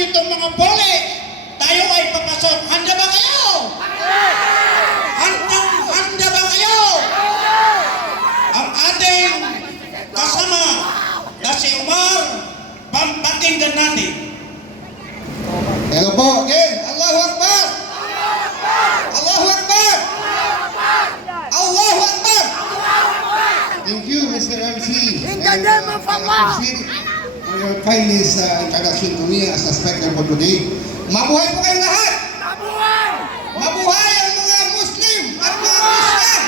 ninyo itong mga pole. Tayo ay papasok. Handa ba kayo? Handa ba kayo? Ang ating kasama na si Omar, pampakinggan natin. Hello po, again. Allahu Akbar! Allahu Akbar! Allahu Akbar! Thank you, Mr. MC. In the name of Allah. I appreciate for your kindness introduction to me as a speaker for today. Mabuhay po kayong lahat! Mabuhay! Mabuhay ang mga Muslim at mga Christian!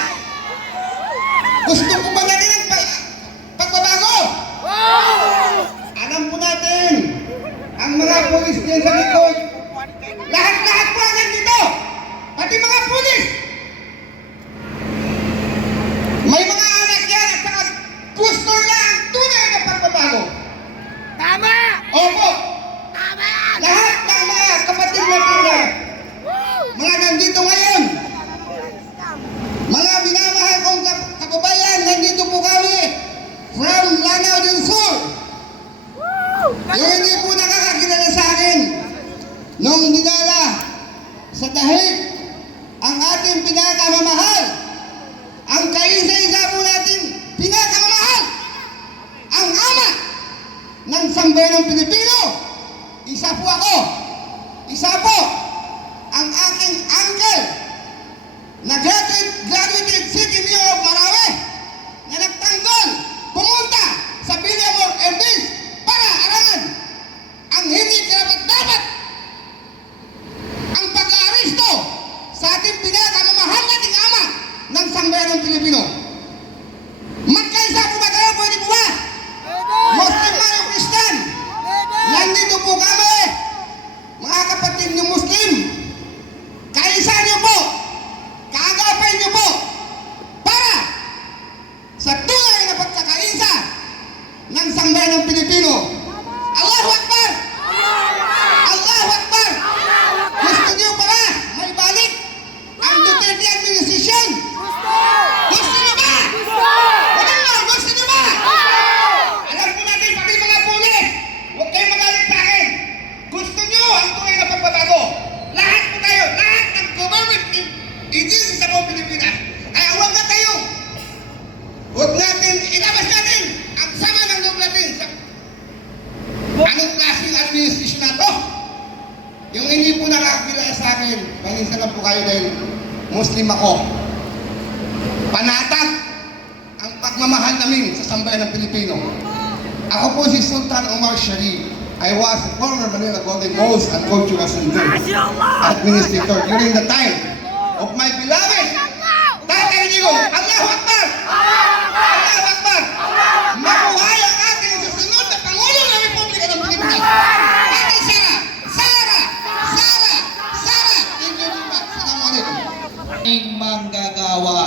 Gusto po ba natin ang pagbabago? Alam po natin, ang mga pulis diyan sa likod, lahat-lahat po ang nandito! Pati mga pulis! May mga anak yan at saka gusto na ang tunay na pagbabago! Tama! Opo! Tama yan! Lahat ng mga kapatid natin na mga nandito ngayon, mga minamahal kong kababayan, nandito po kami from Lanao del Sur. Yung hindi po nakakakilala sa akin, nung dinala sa dahig ang ating pinakamamahal, ang kaisa-isa po natin pinakamamahal, ang ama ng sambayanang Pilipino. Isa po ako. Isa po ang aking uncle na graduated City Mayor of Marawi na nagtanggol pumunta sa Villamor Erdis para arangan ang hindi karapat-dapat ang pag-aaresto sa ating pinakamamahal nating ama ng sambayanang Pilipino. Magkaisa po ba kayo? Pwede po ba? Muslim man o Christian? Nandito po kami, mga kapatid niyo Muslim. Kaisa niyo po, kaagapay niyo po, para sa tunay na pagkakaisa ng sambayanang Pilipino. Allahu Akbar! Allahu Akbar! Gusto niyo pa ba may balik ang Duterte administration? Gusto niyo ba? Gusto niyo ba? Alam po natin, pati mga pulis, huwag kayong magalit sa akin. Gusto niyo ang tunay na pagbabago. Lahat po tayo, lahat ng government agencies sa buong Pilipinas ay awag na tayo. Huwag natin, ilabas natin ang sama ng loob natin sa anong klaseng administration na to. Yung hindi po nakakilala sa akin, paninsa lang po kayo dahil Muslim ako. Panatag ang pagmamahal namin sa sambayan ng Pilipino. Ako po si Sultan Omar Sharif. I was a former Manila Golden Coast and Cultural Center Administrator during the time of my beloved Tatay Digong. Allahu Akbar! Allahu Akbar! Mabuhay ang ating susunod na Pangulo ng Republika ng Pilipinas. Tatay Sara! Sara! Sara! Sara! Thank you very much. Assalamualaikum. Manggagawa.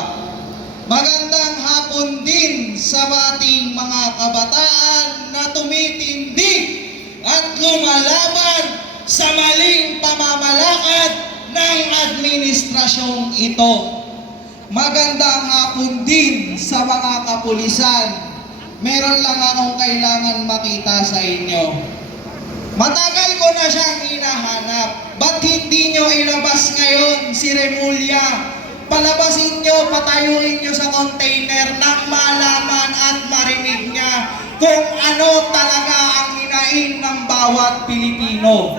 Magandang hapon din sa ating mga kabataan na tumitindig at lumalaban sa maling pamamalakad ng administrasyong ito. Magandang hapon din sa mga kapulisan. Meron lang akong kailangan makita sa inyo. Matagal ko na siyang hinahanap. Ba't hindi nyo ilabas ngayon si Remulla? Palabasin nyo, patayuin nyo sa container nang malaman at marinig niya kung ano talaga ang hinain ng bawat Pilipino.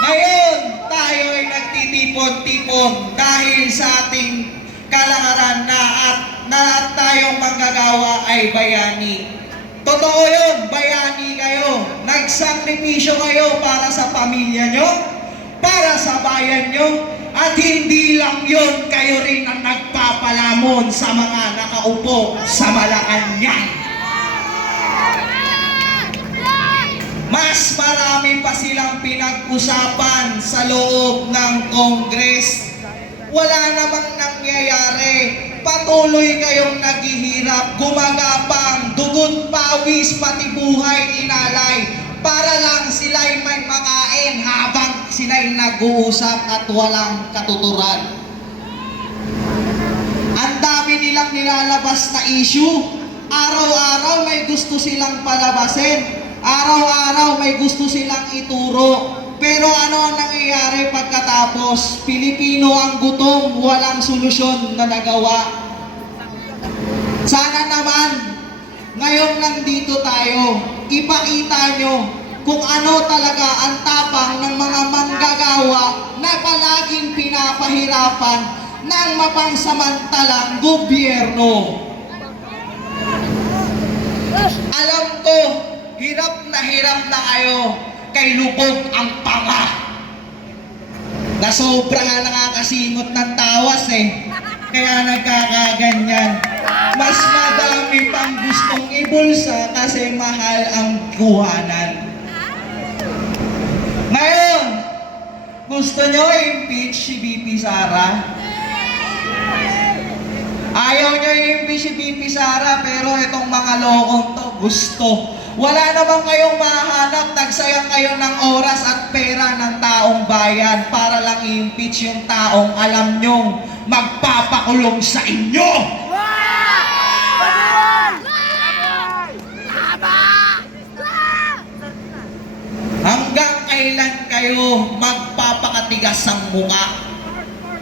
Ngayon, tayo ay nagtitipon-tipon dahil sa ating kalakaran na at lahat tayong manggagawa ay bayani. Totoo yun, bayani kayo. Nagsakripisyo kayo para sa pamilya nyo, para sa bayan nyo, at hindi lang yun, kayo rin ang nagpapalamon sa mga nakaupo sa Malacanang. Mas marami pa silang pinag-usapan sa loob ng Congress. Wala namang nangyayari. Patuloy kayong naghihirap, gumagapang, dugot, pawis, pati buhay inalay para lang sila'y may makain habang sila'y nag-uusap at walang katuturan. Ang dami nilang nilalabas na issue. Araw-araw may gusto silang palabasin. Araw-araw may gusto silang ituro. Pero ano ang nangyayari pagkatapos? Pilipino ang gutom, walang solusyon na nagawa. Sana naman, ngayong nandito tayo, ipakita nyo kung ano talaga ang tapang ng mga manggagawa na palaging pinapahirapan ng mapangsamantalang gobyerno. Alam ko, hirap na kayo kay lubog ang panga. Na sobra nga nakakasingot ng tawas kaya nagkakaganyan. Mas madami pang gustong ibulsa kasi mahal ang kuhanan. Ngayon, gusto nyo i-impeach si VP Sara? Ayaw nyo i-impeach si VP Sara, pero itong mga lokong to, gusto. Wala naman kayong mahanap, nagsayang kayo ng oras at pera ng taong bayan para lang i-impeach yung taong alam nyong magpapakulong sa inyo. Hanggang kailan kayo magpapakatigas ang muka?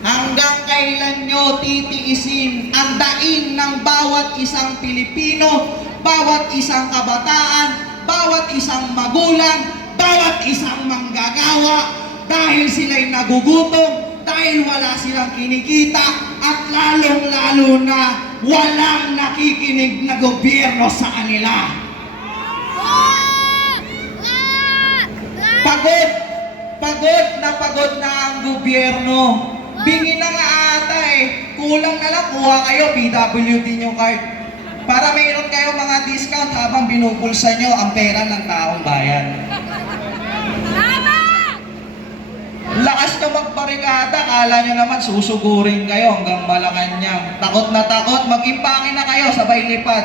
Hanggang kailan nyo titiisin ang daing ng bawat isang Pilipino, bawat isang kabataan, bawat isang magulang, bawat isang manggagawa dahil sila'y nagugutom, dahil wala silang kinikita at lalong-lalo na walang nakikinig na gobyerno sa kanila. Pagod na ang gobyerno. Bingi na nga ata kulang na lang kuha kayo PWD nyo card para mayroon kayo mga discount habang binubulsa nyo ang pera ng taong bayan. Lakas nyo magbarikada, kala nyo naman susugurin kayo hanggang Malacanang. Takot na takot, mag-impake na kayo, sabay lipad.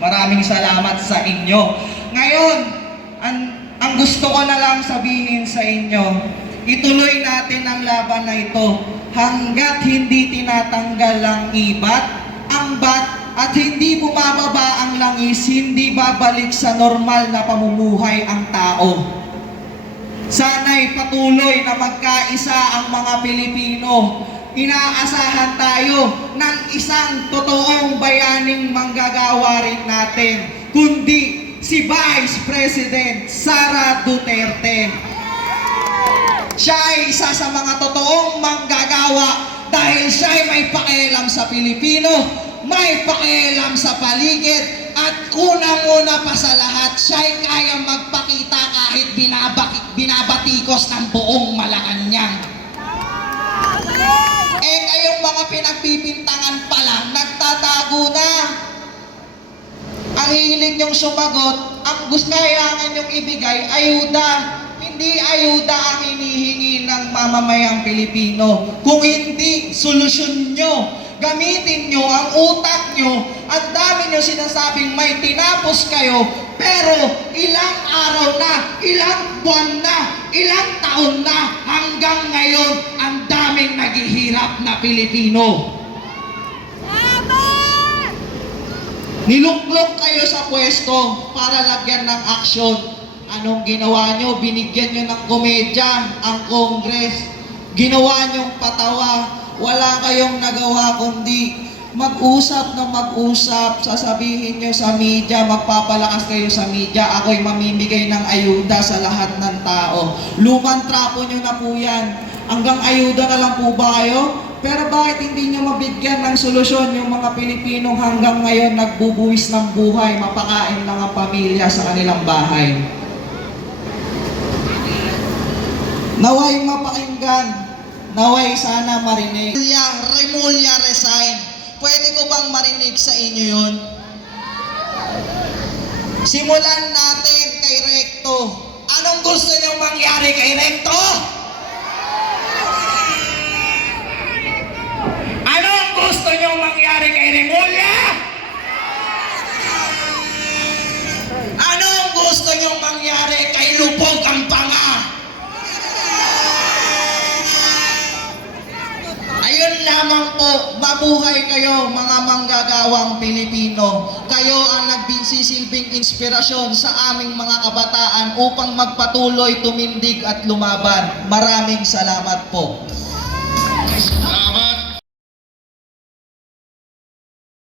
Maraming salamat sa inyo. Ngayon, ang gusto ko na lang sabihin sa inyo, ituloy natin ang laban na ito hanggat hindi tinatanggal ang ibat, ang bat, at hindi bumababa ang langis, hindi babalik sa normal na pamumuhay ang tao. Sana'y patuloy na magkaisa ang mga Pilipino. Inaasahan tayo ng isang totoong bayaning manggagawa rin natin, kundi si Vice President Sara Duterte. Siya ay isa sa mga totoong manggagawa dahil siya ay may pakialam sa Pilipino, may pakialam sa paligid, at unang-una pa sa lahat, siya ay kayang magpakita kahit binabatikos ng buong Malacanang. Kayong mga pinagbibintangan pa lang, nagtatago na. Ang hihiling niyong sumagot, ang gusto kailangan niyong ibigay, ayuda. Hindi ayuda ang hinihingi ng mamamayang Pilipino. Kung hindi, solusyon nyo. Gamitin nyo ang utak nyo. Ang dami nyo sinasabing may tinapos kayo, pero ilang araw na, ilang buwan na, ilang taon na, hanggang ngayon, ang daming naghihirap na Pilipino. Niluklok kayo sa pwesto para lagyan ng aksyon. Anong ginawa nyo? Binigyan nyo ng komedya ang Congress. Ginawa nyong patawa. Wala kayong nagawa kundi mag-usap na mag-usap. Sasabihin nyo sa media, magpapalakas kayo sa media. Ako'y mamimigay ng ayuda sa lahat ng tao. Lumang trapo nyo na po yan. Hanggang ayuda na lang po ba kayo? Pero bakit hindi nyo mabigyan ng solusyon yung mga Pilipinong hanggang ngayon nagbubuwis ng buhay, mapakain lang ang pamilya sa kanilang bahay? Naway mapakinggan, naway sana marinig. Remulla resign. Pwede ko bang marinig sa inyo yun? Simulan natin kay Recto. Anong gusto nyo mangyari kay Recto? Anong gusto nyo mangyari kay Remulla? Anong gusto nyo mangyari kay Lubog ang Panga? Ayun lamang po po, mabuhay kayo mga manggagawang Pilipino. Kayo ang nagsisilbing inspirasyon sa aming mga kabataan upang magpatuloy tumindig at lumaban. Maraming salamat po.